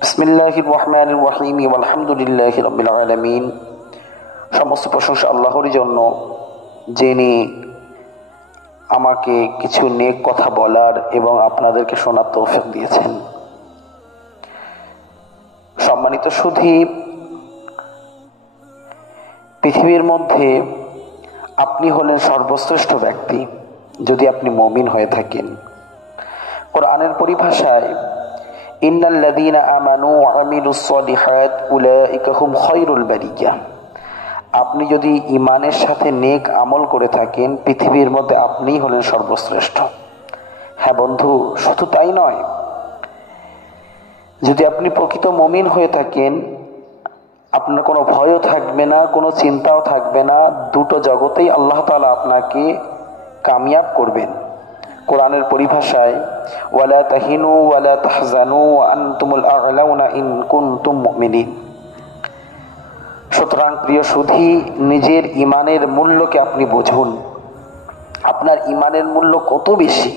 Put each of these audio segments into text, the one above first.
বিসমিল্লাহির রহমানির রহিম আলহামদুলিল্লাহি রাব্বিল আলামিন। সমস্ত প্রশংসা আল্লাহরই জন্য, যিনি আমাকে কিছু নেক কথা বলার এবং আপনাদেরকে শোনার তৌফিক দিয়েছেন। সম্মানিত সুধী, পৃথিবীর মধ্যে আপনি হলেন সর্বশ্রেষ্ঠ ব্যক্তি যদি আপনি মুমিন হয়ে থাকেন। কোরআনের পরিভাষায় ইন্নাল্লাযীনা আমানু ওয়া আমিলুস সলিহাত উলাইকা হুম খায়রুল বারিয়া। আপনি যদি ঈমানের সাথে নেক আমল করে থাকেন, পৃথিবীর মধ্যে আপনিই হলেন সর্বশ্রেষ্ঠ। হ্যাঁ বন্ধু, শুধু তাই নয়, যদি আপনি প্রকৃত মুমিন হয়ে থাকেন, আপনার কোনো ভয়ও থাকবে না, কোনো চিন্তাও থাকবে না। দুটো জগতেই আল্লাহ তাআলা আপনাকে কামিয়াব করবেন। কোরআনের পরিভাষায় ওয়ালা তাহিনু ওয়ালা তাহজানু ওয়া আনতুমুল আ'লাউনা ইন কুনতুম মুমিনিন। সুতরাং প্রিয় সুধী, নিজের ঈমানের মূল্যকে আপনি বুঝুন। আপনার ঈমানের মূল্য কত বেশি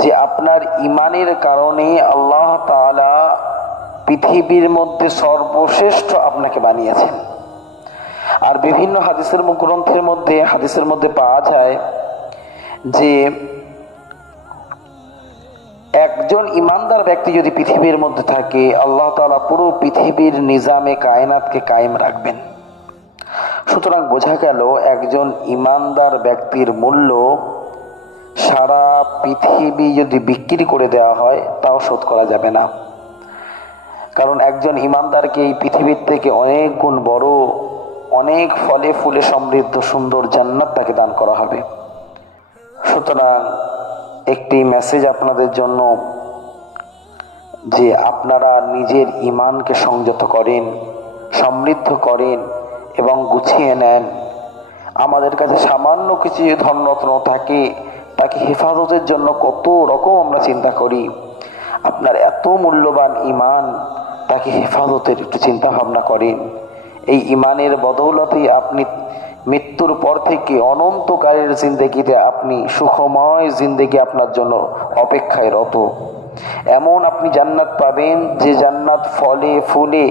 যে আপনার ঈমানের কারণে আল্লাহ তাআলা পৃথিবীর মধ্যে সর্বশ্রেষ্ঠ আপনাকে বানিয়েছেন। আর বিভিন্ন হাদিসের মধ্যে পাওয়া যায় যে একজন ইমানদার ব্যক্তি যদি পৃথিবীর মধ্যে থাকে, আল্লাহ তাআলা পুরো পৃথিবীর নিজামে কায়নাতকে কায়েম রাখবেন। সুতরাং বোঝা গেল একজন ইমানদার ব্যক্তির মূল্য সারা পৃথিবী যদি বিক্রি করে দেওয়া হয় তাও শোধ করা যাবে না। কারণ একজন ইমানদারকে এই পৃথিবীর থেকে অনেক গুণ বড়, অনেক ফলে ফুলে সমৃদ্ধ সুন্দর জান্নাত তাকে দান করা হবে। সুতরাং একটি মেসেজ আপনাদের জন্য, যে আপনারা নিজের ঈমানকে সংযত করেন, সমৃদ্ধ করেন এবং গুছিয়ে নেন। আমাদের কাছে সামান্য কিছু ধনরত্ন থাকে, তাকে হেফাজতের জন্য কত রকম আমরা চিন্তা করি। আপনার এত মূল্যবান ঈমান, তাকে হেফাজতের একটু চিন্তা ভাবনা করেন। এই ঈমানের বদৌলতেই আপনি মৃত্যুর পর থেকে অনন্তকালের জিন্দেগিতে আপনি সুখময় জিন্দেগি আপনার জন্য অপেক্ষায় রত। এমন আপনি জান্নাত পাবেন যে জান্নাত ফলে ফুলে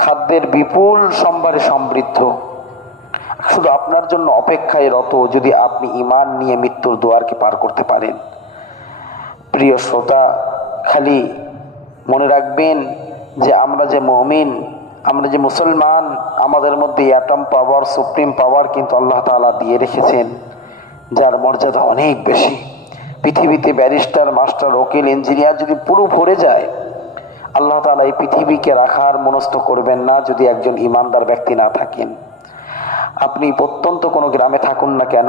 খাদ্যের বিপুল সম্ভারে সমৃদ্ধ, শুধু আপনার জন্য অপেক্ষায় রত, যদি আপনি ঈমান নিয়ে মৃত্যুর দুয়ারকে পার করতে পারেন। প্রিয় শ্রোতা, খালি মনে রাখবেন যে আমরা যে মুমিন, আমরা যে মুসলমান, আমাদের মধ্যে অ্যাটম পাওয়ার, সুপ্রিম পাওয়ার কিন্তু আল্লাহ তাআলা দিয়ে রেখেছেন, যার মর্যাদা অনেক বেশি। পৃথিবীতে ব্যারিস্টার, মাস্টার, উকিল, ইঞ্জিনিয়ার যদি পুরো ভরে যায়, আল্লাহ তাআলা এই পৃথিবীকে রাখার মনস্থ করবেন না যদি একজন ঈমানদার ব্যক্তি না থাকেন। আপনি প্রত্যন্ত কোনো গ্রামে থাকুন না কেন,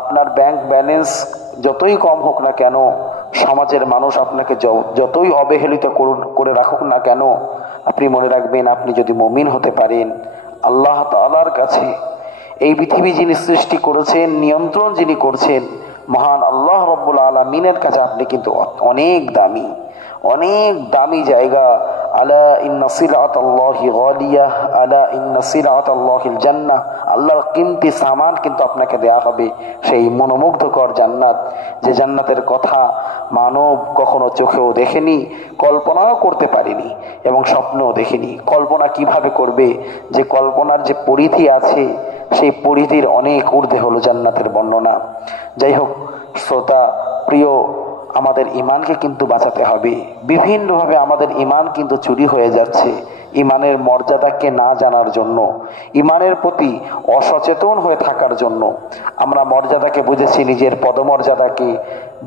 আপনার ব্যাংক ব্যালেন্স যতই কম হোক না কেন, সমাজের মানুষ আপনাকে যতই অবহেলিত করে রাখুক না কেন, আপনি মনে রাখবেন, আপনি যদি মুমিন হতে পারেন, আল্লাহ তাআলার কাছে এই পৃথিবী যিনি সৃষ্টি করেছেন, নিয়ন্ত্রণ যিনি করছেন, মহান আল্লাহ রাব্বুল আলামিনের কাছে আপনি কিন্তু অনেক দামি, অনেক দামি জায়গা। আলা ইন্না সিলাতাল্লাহি গালিয়াহ, আলা ইন্না সিলাতাল্লাহিল জান্নাহ। আল্লাহর কিমতি সামান কিন্তু আপনাকে দেয়া হবে, সেই মনোমুগ্ধকর জান্নাত, যে জান্নাতের কথা মানব কখনো চোখেও দেখেনি, কল্পনাও করতে পারেনি এবং স্বপ্নও দেখেনি। কল্পনা কিভাবে করবে, যে কল্পনার যে পরিধি আছে, সেই পরিধির অনেক ঊর্ধ্বে হলো জান্নাতের বর্ণনা। যাই হোক শ্রোতা প্রিয়, আমাদের ঈমানকে কিন্তু বাঁচাতে হবে। বিভিন্নভাবে আমাদের ঈমান কিন্তু চুরি হয়ে যাচ্ছে, ঈমানের মর্যাদাকে না জানার জন্য, ঈমানের প্রতি অসচেতন হয়ে থাকার জন্য। আমরা মর্যাদাকে বুঝেছি নিজের পদমর্যাদাকে,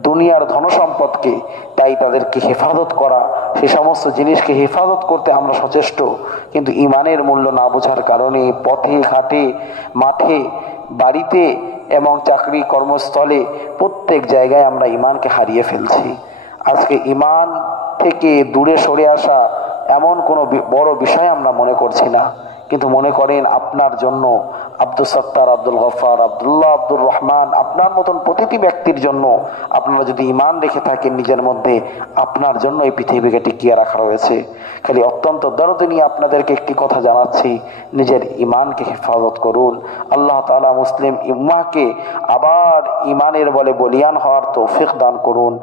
দুনিয়ার ধনসম্পদকে, তাই তাদেরকে হেফাজত করা, সে সমস্ত জিনিসকে হেফাজত করতে আমরা সচেষ্ট। কিন্তু ঈমানের মূল্য না বোঝার কারণে পথে ঘাটে, মাঠে, বাড়িতে এবং চাকরি কর্মস্থলে প্রত্যেক জায়গায় আমরা ঈমানকে হারিয়ে ফেলছি। আজকে ঈমান থেকে দূরে সরে আসা এমন কোনো বড় বিষয় আমরা মনে করছি না, কিন্তু মনে করেন আপনার জন্য, আব্দুল সত্তার, আব্দুল গফফার, আব্দুল্লাহ, আব্দুর রহমান, আপনার মতন প্রতিটি ব্যক্তির জন্য আপনারা যদি ঈমান রেখে থাকেন নিজের মধ্যে, আপনার জন্য এই পৃথিবীকে টিকিয়ে রাখা রয়েছে। খালি অত্যন্ত দরদ নিয়ে আপনাদেরকে একটি কথা জানাচ্ছি, নিজের ঈমানকে হেফাজত করুন। আল্লাহ তাআলা মুসলিম উম্মাহকে আবার ঈমানের বলে বলিয়ান হওয়ার তৌফিক দান করুন।